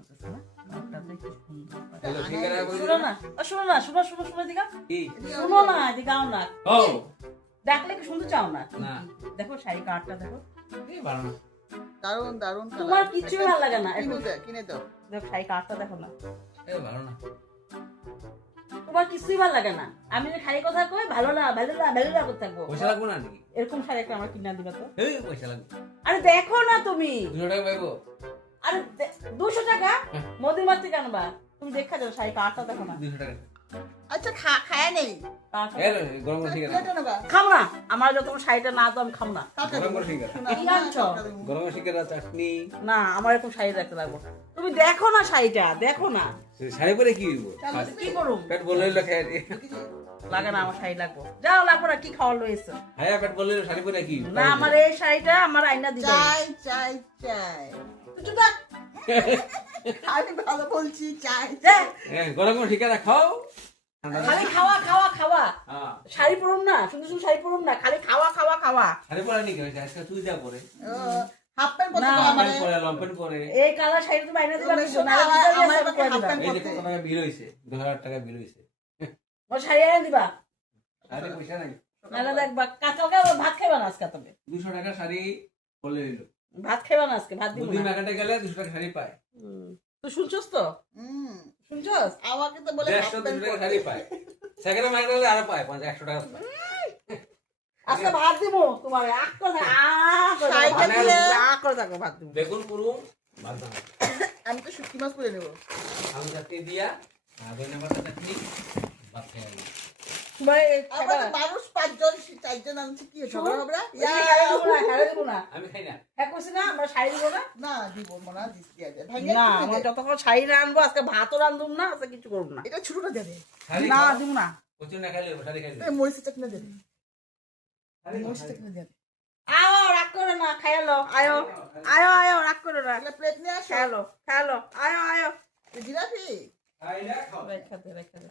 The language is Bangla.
লাগতেছে না গাউনটা দেখি সুন্দর হ্যালো সিঙ্গারা শোনো না শোনো দিকা কি শোনো না দিকাও না ও দেখলে কি সুন্দর চাও না না দেখো শাড়ি কাটটা দেখো এই ভালো না দারুন দারুন তোমার কিছুই ভালো লাগে না কিনে দাও দেখো শাড়ি কাটটা দেখো না এই ভালো না তোমার কিছুই ভালো লাগে না আমি যে শাড়ি কথা কই ভালো না করতে থাকবো পয়সা লাগবে না নাকি এরকম শাড়ি একটা আমার কিনা দিবা তো এই পয়সা লাগবে আরে দেখো না তুমি 200 টাকা পাইবো আরে 200 টাকা মোদির মারতে কেন বা তুমি দেখা যাও শাড়ি কাটটা দেখো না 200 টাকা আচ্ছা খায় নেই এই গরম করে সিঙ্গারা প্লেটে নেবা খাম না আমার যত শাড়িটা না তো আমি খাম না গরম করে সিঙ্গারা কি আনছো? গরম সিঙ্গারা চাটনি না আমার এরকম শাড়ি রাখতে লাগবো তুমি দেখো না শাড়িটা দেখো না শাড়ি পরে কি হইব কি করুম পেট বললে খেয়ে লাগে না আমার শাড়ি লাগবো যাও লাগবো না কি খাওয়ার লইছো হ্যাঁ পেট বললে শাড়ি পরে কি না আমার এই শাড়িটা আমার আইনা দিবে চাই তুই চুপ থাক। আমি ভালো বলছি চাই হ্যাঁ গরম করে সিঙ্গারা খাও খালি খাওয়া হ্যাঁ শাড়ি পরুম না সুন্দর সুন্দর শাড়ি পরুম না খালি খাওয়া শাড়ি পরে নি কেন আজকে তুই যা পরে হাফ প্যান্ট পরতে না, দাও আমারে পরে লম্পেন পরে এই কালার শাড়ি তুমি আইনা দিবা কিছু না আমার এবার হাফ প্যান্ট এই যে পরতে কত টাকা বিল হইছে 2000 টাকা বিল হইছে আমার শাড়ি আইনা দিবা আরে পয়সা নাই নাহলে দেখবা কালকে আবার ভাত খাইবা না আজকে তুমি 200 টাকা শাড়ি বলে দিল ভাত খাইবা না আজকে ভাত দিব বুদ্ধি না মার্কেটে গেলে 200 টাকা শাড়ি পায় তুই শুনছস তো হুম শুনছস আমাকে তো বলে হাফ 150 প্যান্ট টাকা পরতে। শাড়ি পায় সেকেন্ড মার্কেটে গেলে আরো পায় 100 টাকা পায় আজকে ভাত দিব তোমার আক করে শাড়িটা দিলে থাকো ভাত দিব বেগুন পুরুম ভাত দাও আমি তো শুটকি মাছ করে নেব আলু চাটনি দিয়া আগে নাম্বার চাটনি ভাত খেয়ে গেল তোমার আমাদের মানুষ 5 জন 4 জন আনছি কি ঝগড়া হবে না হারে দিব না আমি খাই না হ্যাঁ কইছি না আমরা শাড়ি দিব না না দিব মনা দিস দিয়া যায় ভাই না আমরা যতক্ষণ শাড়ি না আনবো আজকে ভাতও রান্ধুম না আজকে কিছু করব না এটা ছোটটা দেবে শাড়ি না খাও। দিব না কচু না খাইলে শাড়ি খাইলে এই মরিচ চাটনি দেবে শাড়ি মরিচ চাটনি দেবে আও রাগ করে না খাইলো আয়ো রাগ করে না তাহলে প্লেট নিয়ে আসো খাইলো আয়ো জিরাফি খাইলে খাও রেখা দে